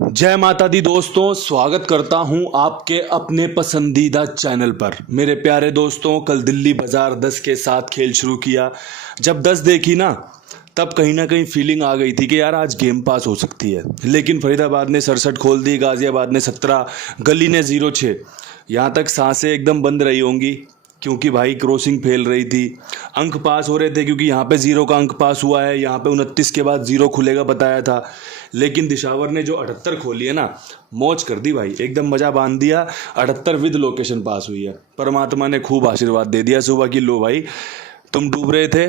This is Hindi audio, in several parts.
जय माता दी दोस्तों, स्वागत करता हूं आपके अपने पसंदीदा चैनल पर। मेरे प्यारे दोस्तों, कल दिल्ली बाजार 10 के साथ खेल शुरू किया। जब 10 देखी तब कहीं ना कहीं फीलिंग आ गई थी कि यार आज गेम पास हो सकती है। लेकिन फरीदाबाद ने 67 खोल दी, गाजियाबाद ने 17, गली ने 0-6। यहाँ तक सांसें एकदम बंद रही होंगी क्योंकि भाई क्रॉसिंग फैल रही थी। अंक पास हो रहे थे क्योंकि यहाँ पे 0 का अंक पास हुआ है, यहाँ पे 29 के बाद 0 खुलेगा बताया था। लेकिन दिशावर ने जो 78 खोली है मौज कर दी भाई, एकदम मजा बांध दिया। 78 विद लोकेशन पास हुई है। परमात्मा ने खूब आशीर्वाद दे दिया सुबह की, लो भाई तुम डूब रहे थे,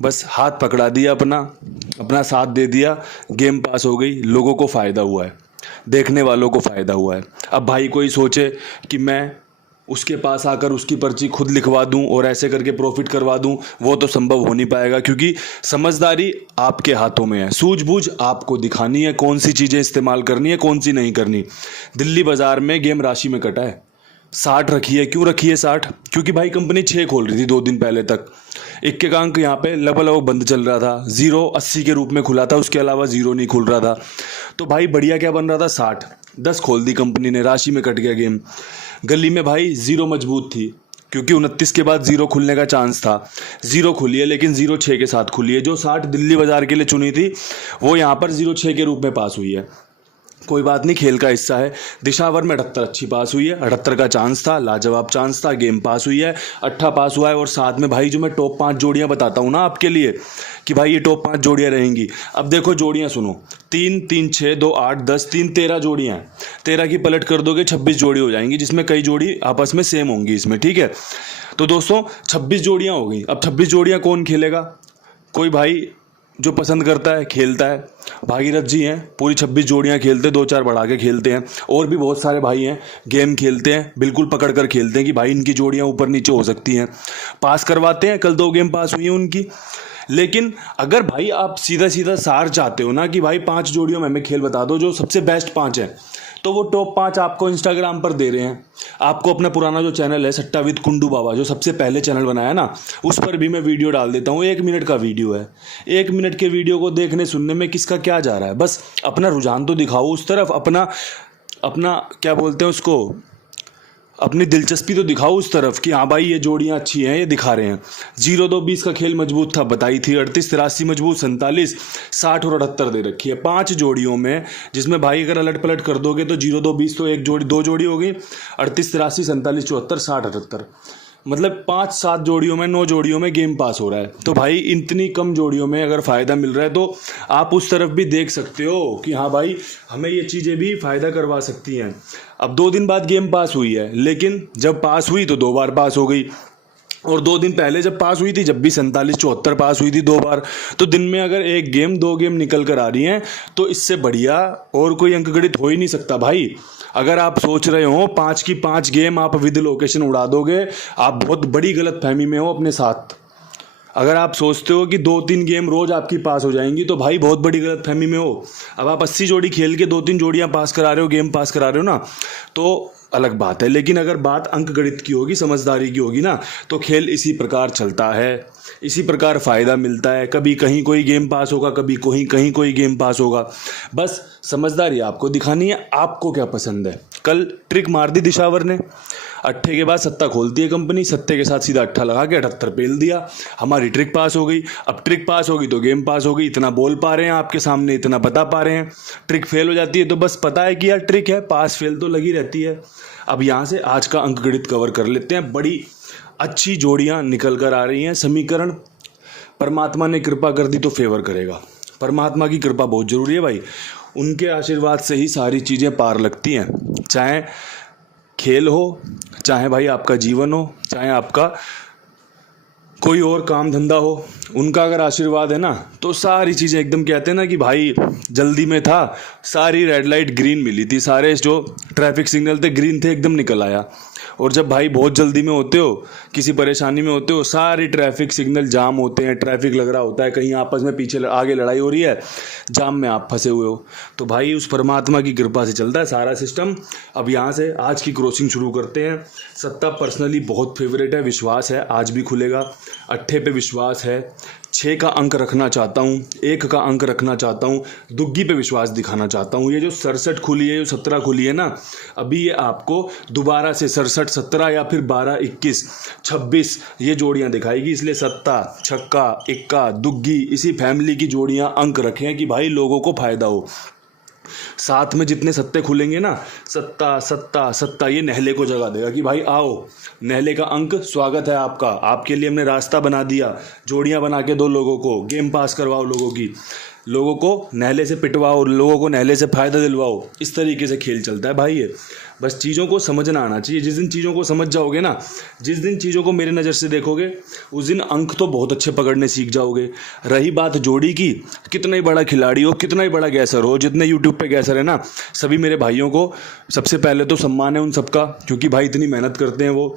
बस हाथ पकड़ा दिया, अपना साथ दे दिया, गेम पास हो गई। लोगों को फ़ायदा हुआ है, देखने वालों को फ़ायदा हुआ है। अब भाई कोई सोचे कि मैं उसके पास आकर उसकी पर्ची खुद लिखवा दूं और ऐसे करके प्रॉफिट करवा दूं, वो तो संभव हो नहीं पाएगा क्योंकि समझदारी आपके हाथों में है। सूझबूझ आपको दिखानी है, कौन सी चीज़ें इस्तेमाल करनी है, कौन सी नहीं करनी। दिल्ली बाजार में गेम राशि में कटा है, 60 रखी है। क्यों रखी है 60? क्योंकि भाई कंपनी 6 खोल रही थी 2 दिन पहले तक। इक्के का अंक यहाँ पे लगभग बंद चल रहा था, 0.80 के रूप में खुला था, उसके अलावा 0 नहीं खुल रहा था। तो भाई बढ़िया क्या बन रहा था, 60। 10 खोल दी कंपनी ने, राशि में कट गया गेम। गली में भाई 0 मजबूत थी क्योंकि 29 के बाद 0 खुलने का चांस था। 0 खुली है लेकिन 0-6 के साथ खुली है। जो 60 दिल्ली बाजार के लिए चुनी थी वो यहाँ पर 0-6 के रूप में पास हुई है। कोई बात नहीं, खेल का हिस्सा है। दिशावर में 78 अच्छी पास हुई है, 78 का चांस था, लाजवाब चांस था, गेम पास हुई है, 8 पास हुआ है। और साथ में भाई जो मैं टॉप 5 जोड़ियां बताता हूं आपके लिए कि भाई ये टॉप 5 जोड़ियां रहेंगी। अब देखो जोड़ियां सुनो, 3, 3, 6, 2, 8, 10, 3, 13 जोड़ियां हैं। 13 की पलट कर दोगे 26 जोड़ी हो जाएंगी, जिसमें कई जोड़ी आपस में सेम होंगी इसमें, ठीक है। तो दोस्तों 26 जोड़ियां हो गई। अब 26 जोड़ियां कौन खेलेगा? कोई भाई जो पसंद करता है खेलता है। भागीरथ जी हैं, पूरी 26 जोड़ियां खेलते हैं, 2-4 बढ़ा के खेलते हैं। और भी बहुत सारे भाई हैं गेम खेलते हैं, बिल्कुल पकड़ कर खेलते हैं कि भाई इनकी जोड़ियां ऊपर नीचे हो सकती हैं, पास करवाते हैं। कल 2 गेम पास हुई हैं उनकी। लेकिन अगर भाई आप सीधा सीधा सार चाहते हो कि भाई 5 जोड़ियों में हमें खेल बता दो जो सबसे बेस्ट 5 हैं, तो वो टॉप 5 आपको इंस्टाग्राम पर दे रहे हैं। आपको अपना पुराना जो चैनल है सट्टा विद कुंडू बाबा, जो सबसे पहले चैनल बनाया उस पर भी मैं वीडियो डाल देता हूँ। 1 मिनट का वीडियो है। 1 मिनट के वीडियो को देखने सुनने में किसका क्या जा रहा है? बस अपना रुझान तो दिखाओ उस तरफ, अपना क्या बोलते हैं उसको, अपनी दिलचस्पी तो दिखाओ उस तरफ कि हाँ भाई ये जोड़ियाँ अच्छी हैं, ये दिखा रहे हैं। 0-2-20 का खेल मजबूत था, बताई थी। 38-83 मजबूत, 47, 60 और 78 दे रखी है 5 जोड़ियों में, जिसमें भाई अगर अलट पलट कर दोगे तो 0-2-20 तो 2 जोड़ी हो गई। 38-83, 47, 74, 60, 78, मतलब 5-7 जोड़ियों में, 9 जोड़ियों में गेम पास हो रहा है। तो भाई इतनी कम जोड़ियों में अगर फ़ायदा मिल रहा है तो आप उस तरफ भी देख सकते हो कि हाँ भाई हमें ये चीज़ें भी फ़ायदा करवा सकती हैं। अब 2 दिन बाद गेम पास हुई है, लेकिन जब पास हुई तो 2 बार पास हो गई। और 2 दिन पहले जब पास हुई थी, जब भी 47-74 पास हुई थी 2 बार। तो दिन में अगर 1 गेम 2 गेम निकल कर आ रही हैं तो इससे बढ़िया और कोई अंकगणित हो ही नहीं सकता भाई। अगर आप सोच रहे हो 5 की 5 गेम आप विद लोकेशन उड़ा दोगे, आप बहुत बड़ी गलतफहमी में हो अपने साथ। अगर आप सोचते हो कि 2-3 गेम रोज आपकी पास हो जाएंगी तो भाई बहुत बड़ी गलतफहमी में हो। अब आप 80 जोड़ी खेल के 2-3 जोड़ियां पास करा रहे हो, गेम पास करा रहे हो तो अलग बात है। लेकिन अगर बात अंक गणित की होगी, समझदारी की होगी तो खेल इसी प्रकार चलता है, इसी प्रकार फ़ायदा मिलता है। कभी कहीं कोई गेम पास होगा, कभी कहीं कोई गेम पास होगा। बस समझदारी आपको दिखानी है, आपको क्या पसंद है। कल ट्रिक मार दी दिशावर ने, 8 के बाद 7 खोलती है कंपनी, 7 के साथ सीधा 8 लगा के 78 पेल दिया। हमारी ट्रिक पास हो गई। अब ट्रिक पास होगी तो गेम पास होगी। इतना बोल पा रहे हैं आपके सामने, इतना बता पा रहे हैं। ट्रिक फेल हो जाती है तो बस पता है कि यार ट्रिक है, पास फेल तो लगी रहती है। अब यहाँ से आज का अंक गणित कवर कर लेते हैं। बड़ी अच्छी जोड़ियाँ निकल कर आ रही हैं। समीकरण परमात्मा ने कृपा कर दी तो फेवर करेगा। परमात्मा की कृपा बहुत ज़रूरी है भाई, उनके आशीर्वाद से ही सारी चीज़ें पार लगती हैं। चाहे खेल हो, चाहे भाई आपका जीवन हो, चाहे आपका कोई और काम धंधा हो, उनका अगर आशीर्वाद है तो सारी चीज़ें एकदम, कहते हैं कि भाई जल्दी में था, सारी रेड लाइट ग्रीन मिली थी, सारे जो ट्रैफिक सिग्नल थे ग्रीन थे, एकदम निकल आया। और जब भाई बहुत जल्दी में होते हो, किसी परेशानी में होते हो, सारी ट्रैफिक सिग्नल जाम होते हैं, ट्रैफिक लग रहा होता है, कहीं आपस में पीछे आगे लड़ाई हो रही है, जाम में आप फंसे हुए हो। तो भाई उस परमात्मा की कृपा से चलता है सारा सिस्टम। अब यहाँ से आज की क्रॉसिंग शुरू करते हैं। सट्टा पर्सनली बहुत फेवरेट है, विश्वास है आज भी खुलेगा। 8 पे विश्वास है, 6 का अंक रखना चाहता हूँ, 1 का अंक रखना चाहता हूँ, दुग्गी पे विश्वास दिखाना चाहता हूँ। ये जो 67 खुली है, जो 17 खुली है ना, अभी ये आपको दोबारा से 67 17 या फिर 12 21 26 ये जोड़ियाँ दिखाएगी। इसलिए सत्ता, छक्का, इक्का, दुग्गी, इसी फैमिली की जोड़ियाँ अंक रखें कि भाई लोगों को फायदा हो। साथ में जितने सत्ते खुलेंगे ना, सत्ता सत्ता सत्ता, ये नहले को जगा देगा कि भाई आओ, नहले का अंक स्वागत है आपका, आपके लिए हमने रास्ता बना दिया, जोड़ियां बना के दो लोगों को, गेम पास करवाओ लोगों की, लोगों को नहले से पिटवाओ, लोगों को नहले से फ़ायदा दिलवाओ। इस तरीके से खेल चलता है भाई ये। बस चीज़ों को समझना आना चाहिए। जिस दिन चीज़ों को समझ जाओगे ना, जिस दिन चीज़ों को मेरे नज़र से देखोगे, उस दिन अंक तो बहुत अच्छे पकड़ने सीख जाओगे। रही बात जोड़ी की, कितना ही बड़ा खिलाड़ी हो, कितना ही बड़ा गैसर हो, जितने यूट्यूब पे गैसर है ना, सभी मेरे भाइयों को सबसे पहले तो सम्मान है उन सबका, क्योंकि भाई इतनी मेहनत करते हैं वो।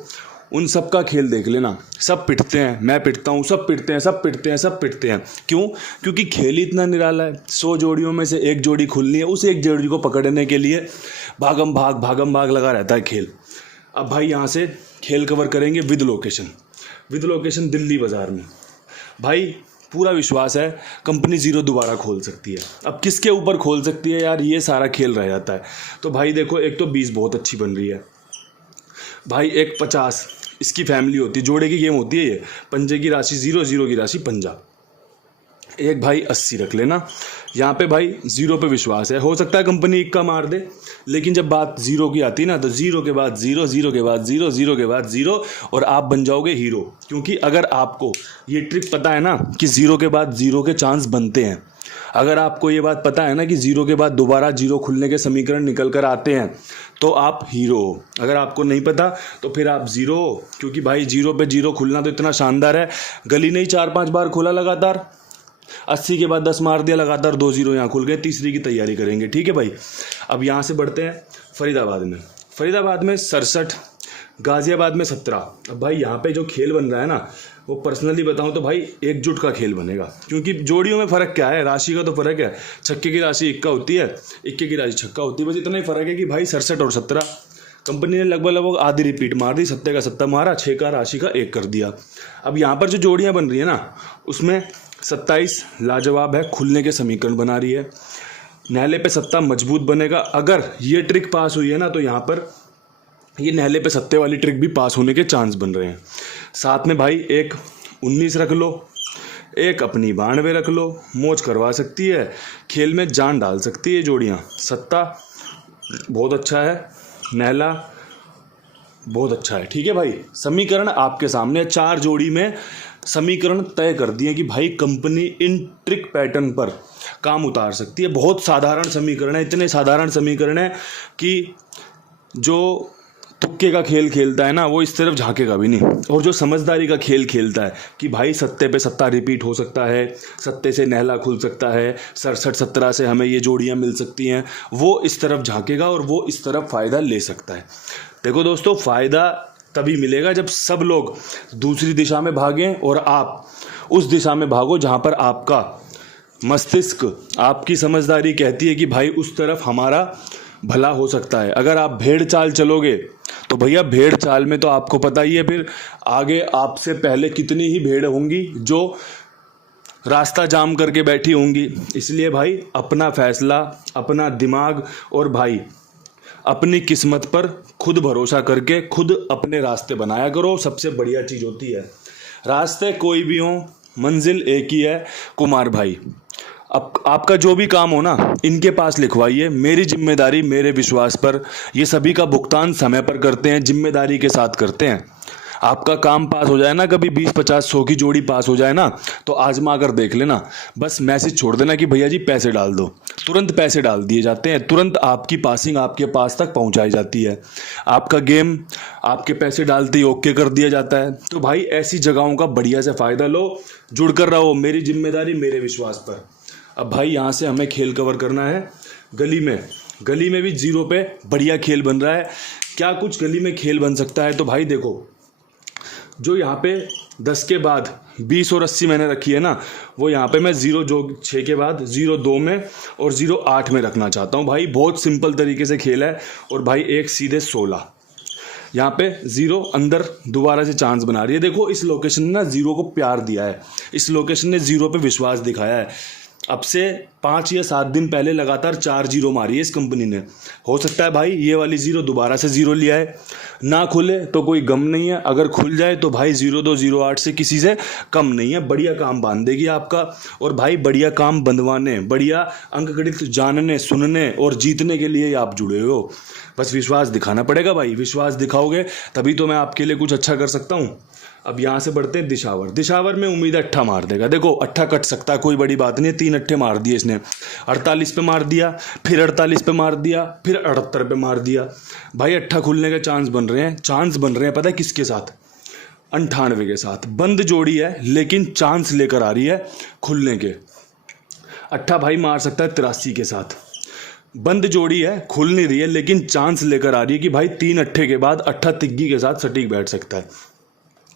उन सब का खेल देख लेना, सब पिटते हैं, मैं पिटता हूँ, सब पिटते हैं, सब पिटते हैं, सब पिटते हैं। क्यों? क्योंकि खेल ही इतना निराला है। 100 जोड़ियों में से एक जोड़ी खुलनी है, उस एक जोड़ी को पकड़ने के लिए भागम भाग लगा रहता है खेल। अब भाई यहाँ से खेल कवर करेंगे विद लोकेशन दिल्ली बाज़ार में। भाई पूरा विश्वास है कंपनी ज़ीरो दोबारा खोल सकती है। अब किसके ऊपर खोल सकती है यार, ये सारा खेल रह जाता है। तो भाई देखो, एक तो 20 बहुत अच्छी बन रही है भाई, एक 50 इसकी फैमिली होती है, जोड़े की गेम होती है ये। पंजे की राशि 0, 0 की राशि पंजा, एक भाई 80 रख लेना। यहाँ पे भाई 0 पे विश्वास है, हो सकता है कंपनी इक्का मार दे, लेकिन जब बात 0 की आती है ना, तो 0 के बाद 0, 0 के बाद 0, 0 के बाद 0, और आप बन जाओगे हीरो। क्योंकि अगर आपको ये ट्रिक पता है ना कि 0 के बाद 0 के चांस बनते हैं, अगर आपको ये बात पता है ना कि 0 के बाद दोबारा 0 खुलने के समीकरण निकल कर आते हैं, तो आप हीरो हो। अगर आपको नहीं पता तो फिर आप ज़ीरो हो, क्योंकि भाई 0 पे 0 खुलना तो इतना शानदार है। गली नहीं 4-5 बार खुला लगातार, 80 के बाद 10 मार दिया लगातार, 2 0 यहाँ खुल गए, तीसरी की तैयारी करेंगे। ठीक है भाई। अब यहाँ से बढ़ते हैं फरीदाबाद में 67, गाजियाबाद में 17। अब भाई यहाँ पे जो खेल बन रहा है ना, वो पर्सनली बताऊं तो भाई एकजुट का खेल बनेगा। क्योंकि जोड़ियों में फ़र्क क्या है, राशि का तो फ़र्क है। छक्के की राशि इक्का होती है, इक्के की राशि छक्का होती है, बस इतना ही फ़र्क है कि भाई 67 और 17 कंपनी ने लगभग आधी रिपीट मार दी। 7 का 7 मारा, 6 का राशि का 1 कर दिया। अब यहाँ पर जो जोड़ियाँ बन रही है ना, उसमें 27 लाजवाब है, खुलने के समीकरण बना रही है। नहले पे सत्ता मजबूत बनेगा। अगर ये ट्रिक पास हुई है ना, तो यहाँ पर ये नहले पे सत्ते वाली ट्रिक भी पास होने के चांस बन रहे हैं। साथ में भाई एक 19 रख लो, एक अपनी 92 रख लो, मौज करवा सकती है, खेल में जान डाल सकती है जोड़ियाँ। सत्ता बहुत अच्छा है, नहला बहुत अच्छा है। ठीक है भाई, समीकरण आपके सामने 4 जोड़ी में समीकरण तय कर दिए कि भाई कंपनी इन ट्रिक पैटर्न पर काम उतार सकती है। बहुत साधारण समीकरण है, इतने साधारण समीकरण है कि जो तुक्के का खेल खेलता है ना, वो इस तरफ झांकेगा भी नहीं। और जो समझदारी का खेल खेलता है कि भाई सत्ते पे सत्ता रिपीट हो सकता है, सत्ते से नहला खुल सकता है, 67 17 से हमें ये जोड़ियाँ मिल सकती हैं, वो इस तरफ झांकेगा और वो इस तरफ फ़ायदा ले सकता है। देखो दोस्तों, फ़ायदा तभी मिलेगा जब सब लोग दूसरी दिशा में भागें और आप उस दिशा में भागो जहाँ पर आपका मस्तिष्क, आपकी समझदारी कहती है कि भाई उस तरफ हमारा भला हो सकता है। अगर आप भेड़ चाल चलोगे तो भैया भेड़ चाल में तो आपको पता ही है, फिर आगे आपसे पहले कितनी ही भेड़ होंगी जो रास्ता जाम करके बैठी होंगी। इसलिए भाई अपना फैसला, अपना दिमाग और भाई अपनी किस्मत पर खुद भरोसा करके खुद अपने रास्ते बनाया करो। सबसे बढ़िया चीज़ होती है, रास्ते कोई भी हो, मंजिल एक ही है कुमार भाई। अब आपका जो भी काम हो ना, इनके पास लिखवाइए, मेरी जिम्मेदारी मेरे विश्वास पर, ये सभी का भुगतान समय पर करते हैं, जिम्मेदारी के साथ करते हैं। आपका काम पास हो जाए ना, कभी 20 50 100 की जोड़ी पास हो जाए ना, तो आजमा कर देख लेना। बस मैसेज छोड़ देना कि भैया जी पैसे डाल दो, तुरंत पैसे डाल दिए जाते हैं, तुरंत आपकी पासिंग आपके पास तक पहुंचाई जाती है। आपका गेम आपके पैसे डालते ही ओके कर दिया जाता है। तो भाई ऐसी जगहों का बढ़िया से फ़ायदा लो, जुड़कर रहो, मेरी जिम्मेदारी मेरे विश्वास पर। अब भाई यहाँ से हमें खेल कवर करना है गली में भी 0 पे बढ़िया खेल बन रहा है। क्या कुछ गली में खेल बन सकता है? तो भाई देखो, जो यहाँ पे 10 के बाद 20 और 80 मैंने रखी है ना, वो यहाँ पे मैं 0 जो 6 के बाद 0 2 में और 0 8 में रखना चाहता हूँ। भाई बहुत सिंपल तरीके से खेल है। और भाई एक सीधे 16 यहाँ पे जीरो अंदर दोबारा से चांस बना रही है। देखो इस लोकेशन ने ना जीरो को प्यार दिया है, इस लोकेशन ने जीरो पे विश्वास दिखाया है। अब से 5 या 7 दिन पहले लगातार 4 जीरो मारी है इस कंपनी ने। हो सकता है भाई ये वाली जीरो दोबारा से जीरो लिया है, ना खुले तो कोई गम नहीं है, अगर खुल जाए तो भाई 0208 से किसी से कम नहीं है, बढ़िया काम बांध देगी आपका। और भाई बढ़िया काम बंधवाने, बढ़िया अंक गणित जानने, सुनने और जीतने के लिए आप जुड़े हो। बस विश्वास दिखाना पड़ेगा भाई, विश्वास दिखाओगे तभी तो मैं आपके लिए कुछ अच्छा कर सकता हूँ। अब यहाँ से बढ़ते हैं दिशावर। दिशावर में उम्मीद है अट्ठा मार देगा। देखो अट्ठा कट सकता है, कोई बड़ी बात नहीं है, 3 अट्ठे मार दिए इसने। 48 पे मार दिया, फिर 48 पे मार दिया, फिर 78 पे मार दिया। भाई अट्ठा खुलने के चांस बन रहे हैं, चांस बन रहे हैं पता है किसके साथ? 98 के साथ। बंद जोड़ी है लेकिन चांस लेकर आ रही है खुलने के। अट्ठा भाई मार सकता है 83 के साथ। बंद जोड़ी है, खुल नहीं रही है, लेकिन चांस लेकर आ रही है कि भाई 3 अट्ठे के बाद अट्ठा तिग्गी के साथ सटीक बैठ सकता है।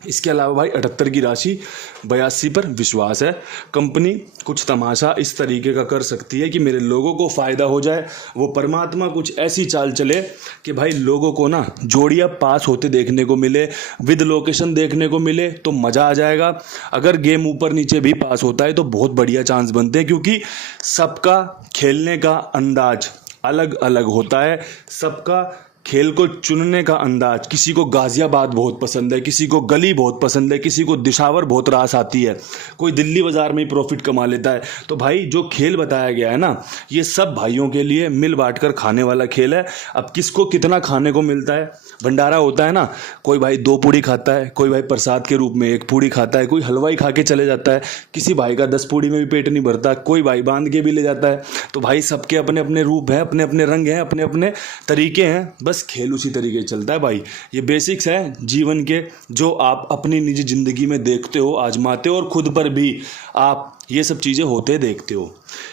इसके अलावा भाई 78 की राशि, 82 पर विश्वास है। कंपनी कुछ तमाशा इस तरीके का कर सकती है कि मेरे लोगों को फ़ायदा हो जाए। वो परमात्मा कुछ ऐसी चाल चले कि भाई लोगों को ना जोड़ियाँ पास होते देखने को मिले, विद लोकेशन देखने को मिले तो मज़ा आ जाएगा। अगर गेम ऊपर नीचे भी पास होता है तो बहुत बढ़िया चांस बनते हैं, क्योंकि सबका खेलने का अंदाज अलग अलग होता है, सबका खेल को चुनने का अंदाज। किसी को गाजियाबाद बहुत पसंद है, किसी को गली बहुत पसंद है, किसी को दिशावर बहुत रास आती है, कोई दिल्ली बाजार में ही प्रॉफिट कमा लेता है। तो भाई जो खेल बताया गया है ना, ये सब भाइयों के लिए मिल बांट कर खाने वाला खेल है। अब किसको कितना खाने को मिलता है, भंडारा होता है ना, कोई भाई 2 पूड़ी खाता है, कोई भाई प्रसाद के रूप में 1 पूड़ी खाता है, कोई हलवाई खा के चले जाता है, किसी भाई का 10 पूड़ी में भी पेट नहीं भरता, कोई भाई बांध के भी ले जाता है। तो भाई सबके अपने अपने रूप हैं, अपने अपने रंग हैं, अपने अपने तरीके हैं, बस खेल उसी तरीके से चलता है भाई। ये बेसिक्स है जीवन के, जो आप अपनी निजी जिंदगी में देखते हो, आजमाते हो, और खुद पर भी आप ये सब चीज़ें होते देखते हो।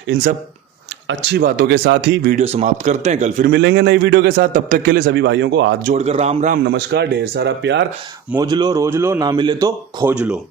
इन सब अच्छी बातों के साथ ही वीडियो समाप्त करते हैं। कल फिर मिलेंगे नई वीडियो के साथ। तब तक के लिए सभी भाइयों को हाथ जोड़कर राम राम, नमस्कार, ढेर सारा प्यार। मौज लो, रोज लो, ना मिले तो खोज लो।